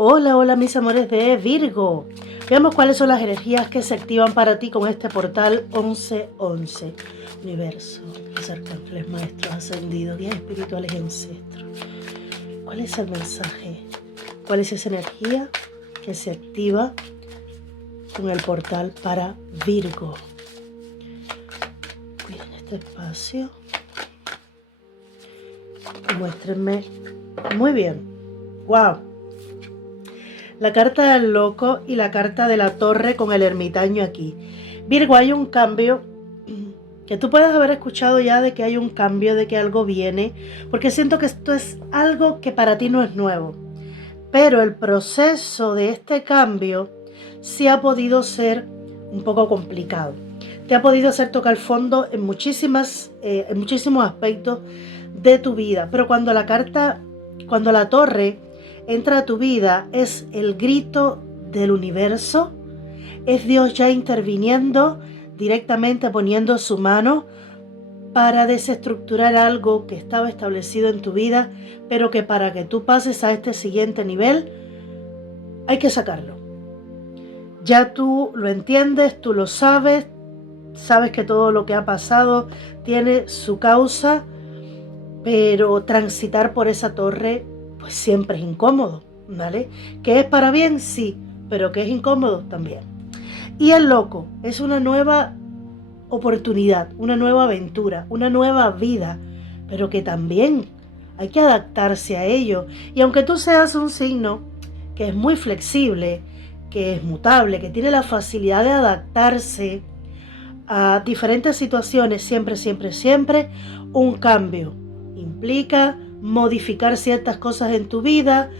Hola, hola mis amores de Virgo. Veamos cuáles son las energías que se activan para ti con este portal 1111. Universo, los arcángeles maestros ascendidos, guías espirituales y ancestros. ¿Cuál es el mensaje? ¿Cuál es esa energía que se activa con el portal para Virgo? Cuiden este espacio. Muéstrenme. Muy bien. ¡Wow! La carta del loco y la carta de la torre con el ermitaño aquí. Virgo, hay un cambio que tú puedes haber escuchado ya, de que hay un cambio, de que algo viene, porque siento que esto es algo que para ti no es nuevo. Pero el proceso de este cambio sí ha podido ser un poco complicado. Te ha podido hacer tocar fondo en muchísimos aspectos de tu vida. Pero cuando la torre entra a tu vida, es el grito del universo, es Dios ya interviniendo directamente, poniendo su mano para desestructurar algo que estaba establecido en tu vida, pero que para que tú pases a este siguiente nivel, hay que sacarlo. Ya tú lo entiendes, tú lo sabes que todo lo que ha pasado tiene su causa, pero transitar por esa torre pues siempre es incómodo, ¿vale? ¿Que es para bien? Sí, pero que es incómodo también. Y el loco es una nueva oportunidad, una nueva aventura, una nueva vida, pero que también hay que adaptarse a ello. Y aunque tú seas un signo que es muy flexible, que es mutable, que tiene la facilidad de adaptarse a diferentes situaciones, siempre, un cambio implica modificar ciertas cosas en tu vida,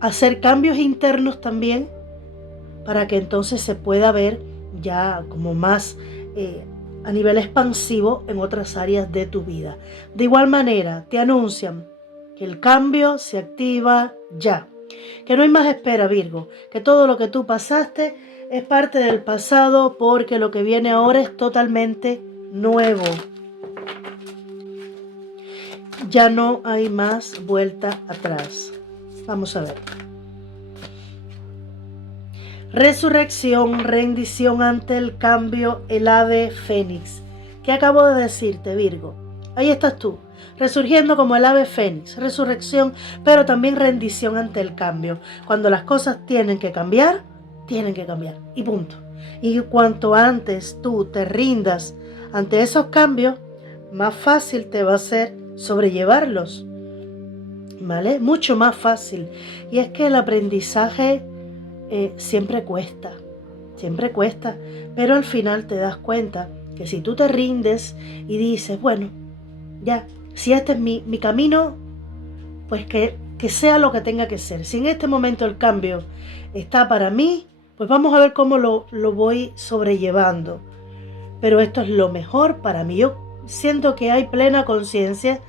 hacer cambios internos también, para que entonces se pueda ver ya como más a nivel expansivo en otras áreas de tu vida. De igual manera, te anuncian que el cambio se activa ya, que no hay más espera, Virgo, que todo lo que tú pasaste es parte del pasado, porque lo que viene ahora es totalmente nuevo. Ya no hay más vuelta atrás. Vamos a ver. Resurrección, rendición ante el cambio, el ave fénix. ¿Qué acabo de decirte, Virgo? Ahí estás tú, resurgiendo como el ave fénix. Resurrección, pero también rendición ante el cambio. Cuando las cosas tienen que cambiar y punto. Y cuanto antes tú te rindas ante esos cambios, más fácil te va a ser sobrellevarlos, ¿vale? Mucho más fácil. Y es que el aprendizaje siempre cuesta, pero al final te das cuenta que si tú te rindes y dices, bueno, ya, si este es mi camino, pues que sea lo que tenga que ser. Si en este momento el cambio está para mí, pues vamos a ver cómo lo voy sobrellevando. Pero esto es lo mejor para mí. Yo siento que hay plena conciencia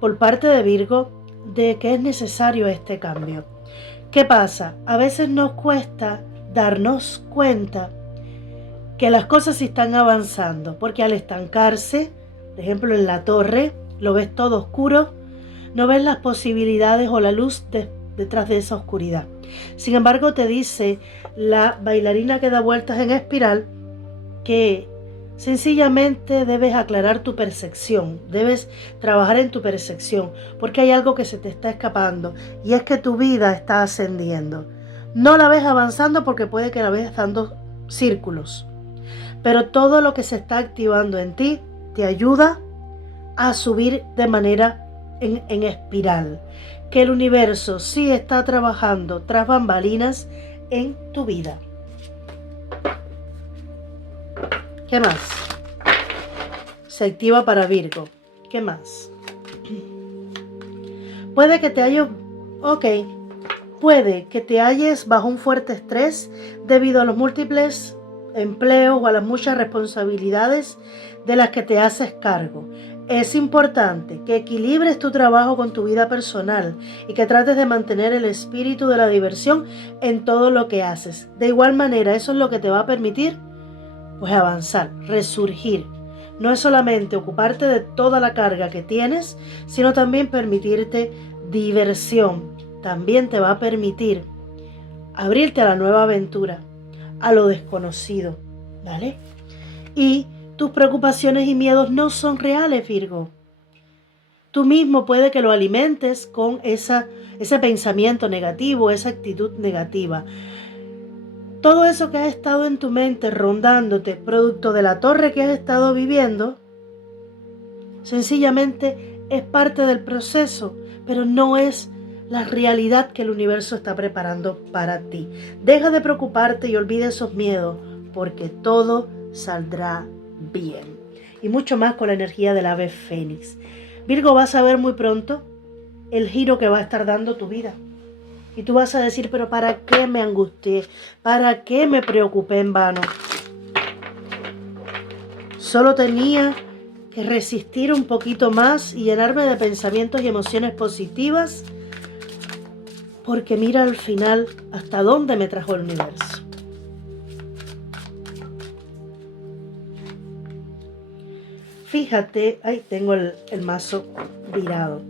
por parte de Virgo de que es necesario este cambio. ¿Qué pasa? A veces nos cuesta darnos cuenta que las cosas están avanzando, porque al estancarse, por ejemplo en la torre, lo ves todo oscuro, no ves las posibilidades o la luz detrás de esa oscuridad. Sin embargo, te dice la bailarina que da vueltas en espiral que sencillamente debes aclarar tu percepción, debes trabajar en tu percepción, porque hay algo que se te está escapando, y es que tu vida está ascendiendo. No la ves avanzando porque puede que la ves dando círculos, pero todo lo que se está activando en ti te ayuda a subir de manera en espiral, que el universo sí está trabajando tras bambalinas en tu vida. ¿Qué más? Se activa para Virgo. ¿Qué más? Puede que te halles bajo un fuerte estrés debido a los múltiples empleos o a las muchas responsabilidades de las que te haces cargo. Es importante que equilibres tu trabajo con tu vida personal y que trates de mantener el espíritu de la diversión en todo lo que haces. De igual manera, eso es lo que te va a permitir pues avanzar, resurgir. No es solamente ocuparte de toda la carga que tienes, sino también permitirte diversión, también te va a permitir abrirte a la nueva aventura, a lo desconocido, ¿vale? Y tus preocupaciones y miedos no son reales, Virgo. Tú mismo puede que lo alimentes con ese pensamiento negativo, esa actitud negativa. Todo eso que ha estado en tu mente rondándote, producto de la torre que has estado viviendo, sencillamente es parte del proceso, pero no es la realidad que el universo está preparando para ti. Deja de preocuparte y olvida esos miedos, porque todo saldrá bien. Y mucho más con la energía del ave fénix. Virgo, vas a ver muy pronto el giro que va a estar dando tu vida. Y tú vas a decir, pero ¿para qué me angustié? ¿Para qué me preocupé en vano? Solo tenía que resistir un poquito más y llenarme de pensamientos y emociones positivas, porque mira al final hasta dónde me trajo el universo. Fíjate, ahí tengo el mazo virado.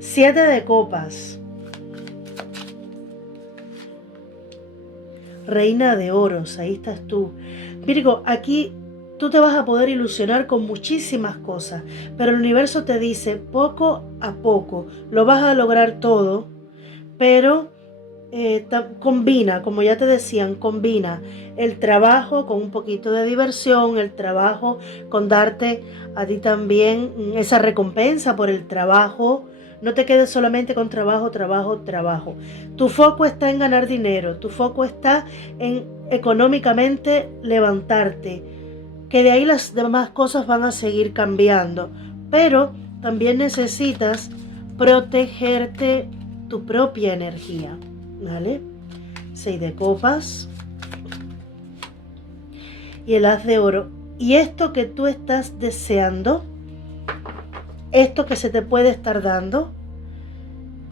7 de copas. Reina de oros, ahí estás tú. Virgo, aquí tú te vas a poder ilusionar con muchísimas cosas, pero el universo te dice poco a poco, lo vas a lograr todo, pero combina, como ya te decían, combina el trabajo con un poquito de diversión, el trabajo con darte a ti también esa recompensa por el trabajo. No te quedes solamente con trabajo, trabajo, trabajo. Tu foco está en ganar dinero, tu foco está en económicamente levantarte, que de ahí las demás cosas van a seguir cambiando, pero también necesitas protegerte tu propia energía, ¿vale? 6 de copas y el as de oro. Y esto que tú estás deseando, esto que se te puede estar dando,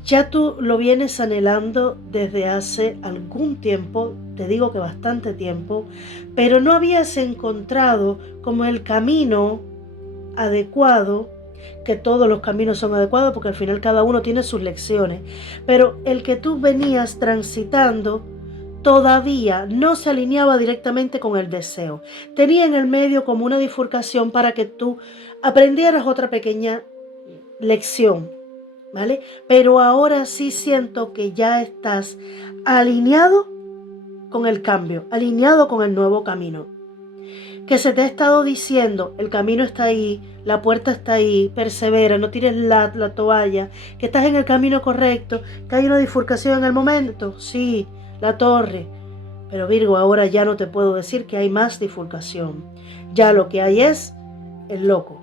ya tú lo vienes anhelando desde hace algún tiempo, te digo que bastante tiempo, pero no habías encontrado como el camino adecuado, que todos los caminos son adecuados porque al final cada uno tiene sus lecciones, pero el que tú venías transitando todavía no se alineaba directamente con el deseo. Tenía en el medio como una bifurcación para que tú aprendieras otra pequeña lección, ¿vale? Pero ahora sí siento que ya estás alineado con el cambio, alineado con el nuevo camino. Que se te ha estado diciendo, el camino está ahí, la puerta está ahí, persevera, no tires la toalla, que estás en el camino correcto, que hay una bifurcación en el momento, sí, la torre. Pero Virgo, ahora ya no te puedo decir que hay más bifurcación. Ya lo que hay es el loco,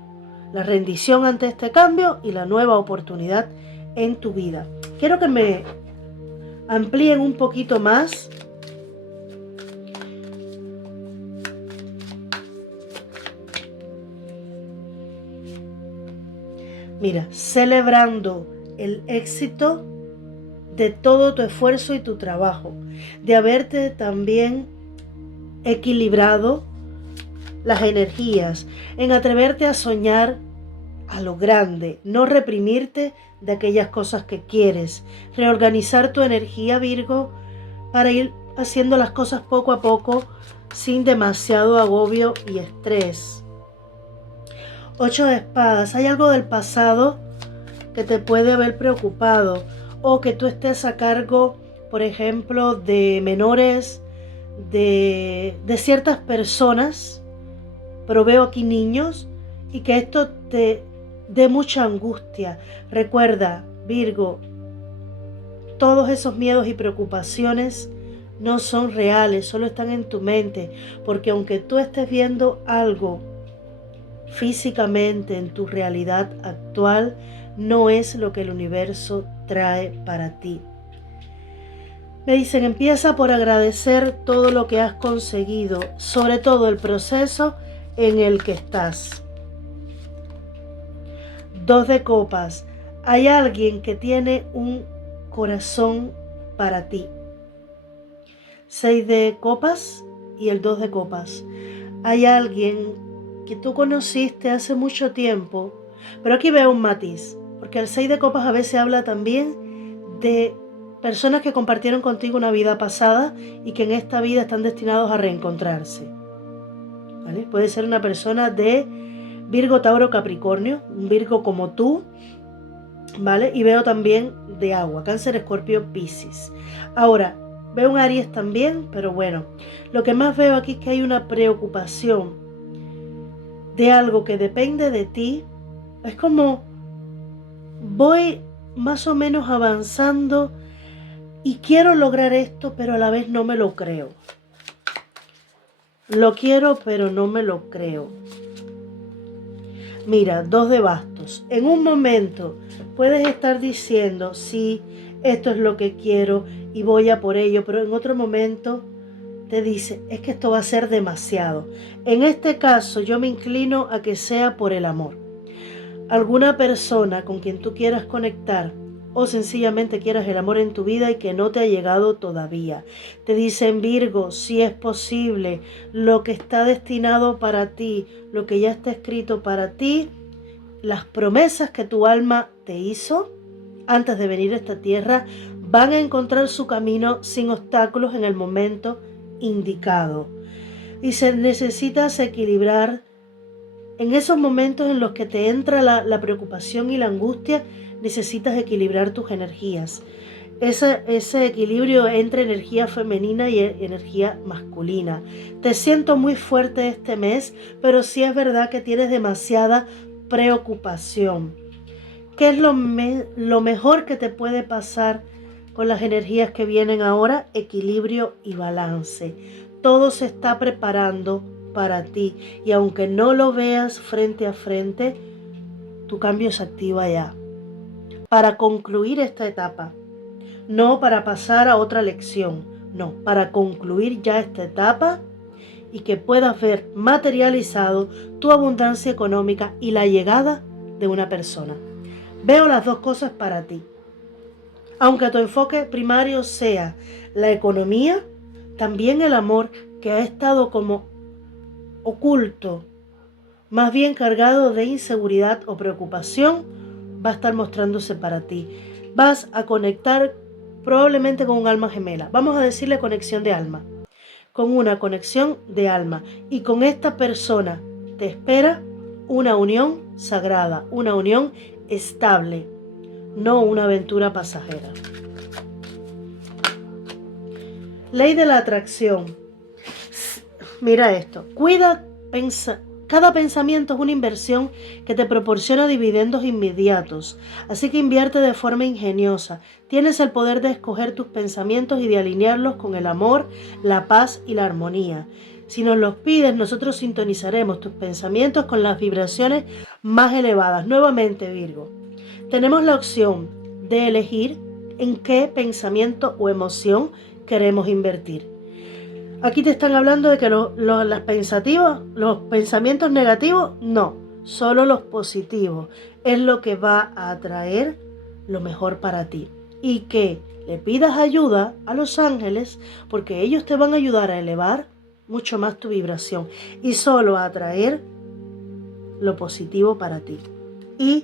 la rendición ante este cambio y la nueva oportunidad en tu vida. Quiero que me amplíen un poquito más. Mira, celebrando el éxito de todo tu esfuerzo y tu trabajo, de haberte también equilibrado las energías, en atreverte a soñar a lo grande, no reprimirte de aquellas cosas que quieres, reorganizar tu energía, Virgo, para ir haciendo las cosas poco a poco sin demasiado agobio y estrés. 8 de espadas, hay algo del pasado que te puede haber preocupado o que tú estés a cargo, por ejemplo, de menores, de ciertas personas, pero veo aquí niños, y que esto te dé mucha angustia. Recuerda, Virgo, todos esos miedos y preocupaciones no son reales, solo están en tu mente, porque aunque tú estés viendo algo físicamente en tu realidad actual, no es lo que el universo trae para ti. Me dicen, empieza por agradecer todo lo que has conseguido, sobre todo el proceso en el que estás. 2 de copas, hay alguien que tiene un corazón para ti. 6 de copas y el 2 de copas, hay alguien que tú conociste hace mucho tiempo, pero aquí veo un matiz, porque el 6 de copas a veces habla también de personas que compartieron contigo una vida pasada y que en esta vida están destinados a reencontrarse. ¿Vale? Puede ser una persona de Virgo, Tauro, Capricornio, un Virgo como tú, ¿vale? Y veo también de agua, Cáncer, Escorpio, Piscis. Ahora, veo un Aries también, pero bueno, lo que más veo aquí es que hay una preocupación de algo que depende de ti. Es como voy más o menos avanzando y quiero lograr esto, pero a la vez no me lo creo. Lo quiero, pero no me lo creo. Mira, 2 de bastos. En un momento puedes estar diciendo, sí, esto es lo que quiero y voy a por ello, pero en otro momento te dice, es que esto va a ser demasiado. En este caso yo me inclino a que sea por el amor. Alguna persona con quien tú quieras conectar o sencillamente quieras el amor en tu vida y que no te ha llegado todavía. Te dicen, Virgo, si es posible, lo que está destinado para ti, lo que ya está escrito para ti, las promesas que tu alma te hizo antes de venir a esta tierra van a encontrar su camino sin obstáculos en el momento indicado. Y se necesitas equilibrar en esos momentos en los que te entra la preocupación y la angustia. Necesitas equilibrar tus energías. Ese equilibrio entre energía femenina y energía masculina. Te siento muy fuerte este mes, pero sí es verdad que tienes demasiada preocupación. ¿Qué es lo mejor que te puede pasar con las energías que vienen ahora? Equilibrio y balance. Todo se está preparando para ti y aunque no lo veas frente a frente, tu cambio se activa ya. Para concluir esta etapa, no para pasar a otra lección, no, para concluir ya esta etapa y que puedas ver materializado tu abundancia económica y la llegada de una persona. Veo las 2 cosas para ti. Aunque tu enfoque primario sea la economía, también el amor que ha estado como oculto, más bien cargado de inseguridad o preocupación, va a estar mostrándose para ti. Vas a conectar probablemente con un alma gemela. Vamos a decirle conexión de alma. Con una conexión de alma. Y con esta persona te espera una unión sagrada, una unión estable, no una aventura pasajera. Ley de la atracción. Mira esto. Cada pensamiento es una inversión que te proporciona dividendos inmediatos, así que invierte de forma ingeniosa. Tienes el poder de escoger tus pensamientos y de alinearlos con el amor, la paz y la armonía. Si nos los pides, nosotros sintonizaremos tus pensamientos con las vibraciones más elevadas. Nuevamente, Virgo, tenemos la opción de elegir en qué pensamiento o emoción queremos invertir. Aquí te están hablando de que los pensamientos negativos, no, solo los positivos. Es lo que va a atraer lo mejor para ti. Y que le pidas ayuda a los ángeles porque ellos te van a ayudar a elevar mucho más tu vibración y solo a atraer lo positivo para ti. Y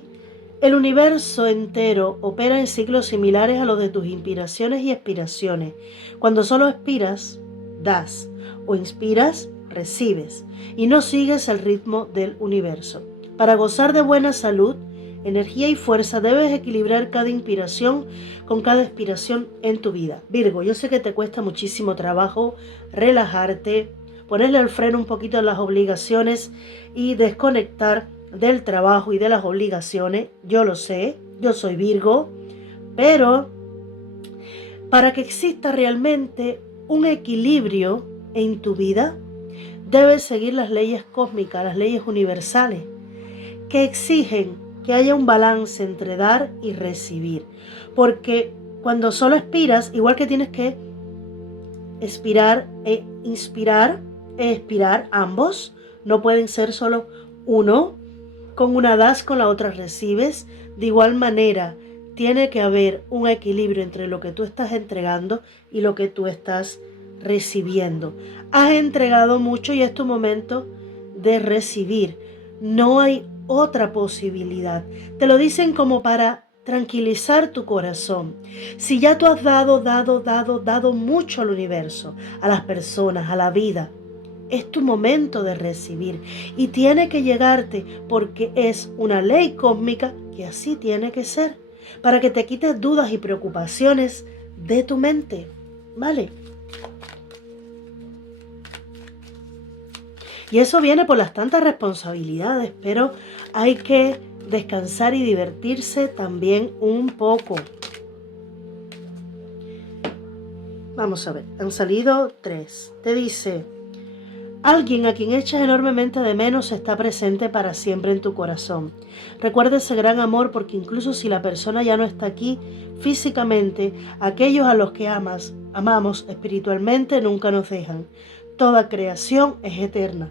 el universo entero opera en ciclos similares a los de tus inspiraciones y expiraciones. Cuando solo expiras, das, o inspiras, recibes, y no sigues el ritmo del universo. Para gozar de buena salud, energía y fuerza, debes equilibrar cada inspiración con cada expiración en tu vida. Virgo, yo sé que te cuesta muchísimo trabajo relajarte, ponerle al freno un poquito a las obligaciones y desconectar del trabajo y de las obligaciones. Yo lo sé, yo soy Virgo, pero para que exista realmente un equilibrio en tu vida, debes seguir las leyes cósmicas, las leyes universales, que exigen que haya un balance entre dar y recibir. Porque cuando solo expiras, igual que tienes que expirar e inspirar e expirar, ambos, no pueden ser solo uno. Con una das, con la otra recibes. De igual manera, tiene que haber un equilibrio entre lo que tú estás entregando y lo que tú estás recibiendo. Has entregado mucho y es tu momento de recibir. No hay otra posibilidad. Te lo dicen como para tranquilizar tu corazón. Si ya tú has dado mucho al universo, a las personas, a la vida, es tu momento de recibir y tiene que llegarte porque es una ley cósmica que así tiene que ser, para que te quites dudas y preocupaciones de tu mente, ¿vale? Y eso viene por las tantas responsabilidades, pero hay que descansar y divertirse también un poco. Vamos a ver, han salido 3. Te dice: alguien a quien echas enormemente de menos está presente para siempre en tu corazón. Recuerda ese gran amor, porque incluso si la persona ya no está aquí físicamente, aquellos a los que amamos espiritualmente nunca nos dejan. Toda creación es eterna.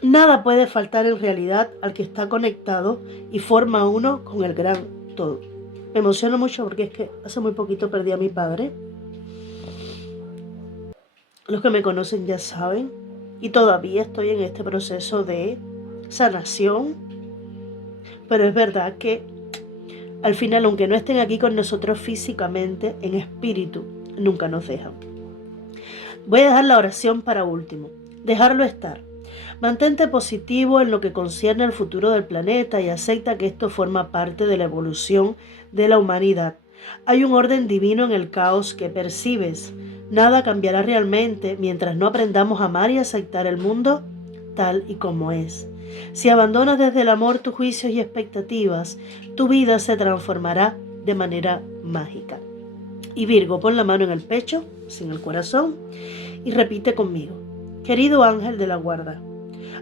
Nada puede faltar en realidad al que está conectado y forma uno con el gran todo. Me emociono mucho porque es que hace muy poquito perdí a mi padre. Los que me conocen ya saben. Y todavía estoy en este proceso de sanación. Pero es verdad que al final, aunque no estén aquí con nosotros físicamente, en espíritu, nunca nos dejan. Voy a dejar la oración para último. Dejarlo estar. Mantente positivo en lo que concierne al futuro del planeta y acepta que esto forma parte de la evolución de la humanidad. Hay un orden divino en el caos que percibes. Nada cambiará realmente mientras no aprendamos a amar y aceptar el mundo tal y como es. Si abandonas desde el amor tus juicios y expectativas, tu vida se transformará de manera mágica. Y Virgo, pon la mano en el pecho, sin el corazón, y repite conmigo: querido ángel de la guarda,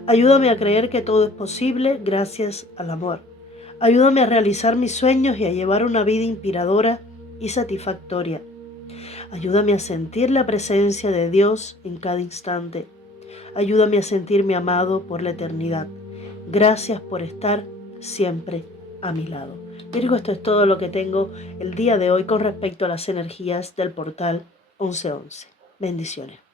ayúdame a creer que todo es posible gracias al amor. Ayúdame a realizar mis sueños y a llevar una vida inspiradora y satisfactoria. Ayúdame a sentir la presencia de Dios en cada instante. Ayúdame a sentirme amado por la eternidad. Gracias por estar siempre a mi lado. Virgo, esto es todo lo que tengo el día de hoy con respecto a las energías del portal 1111. Bendiciones.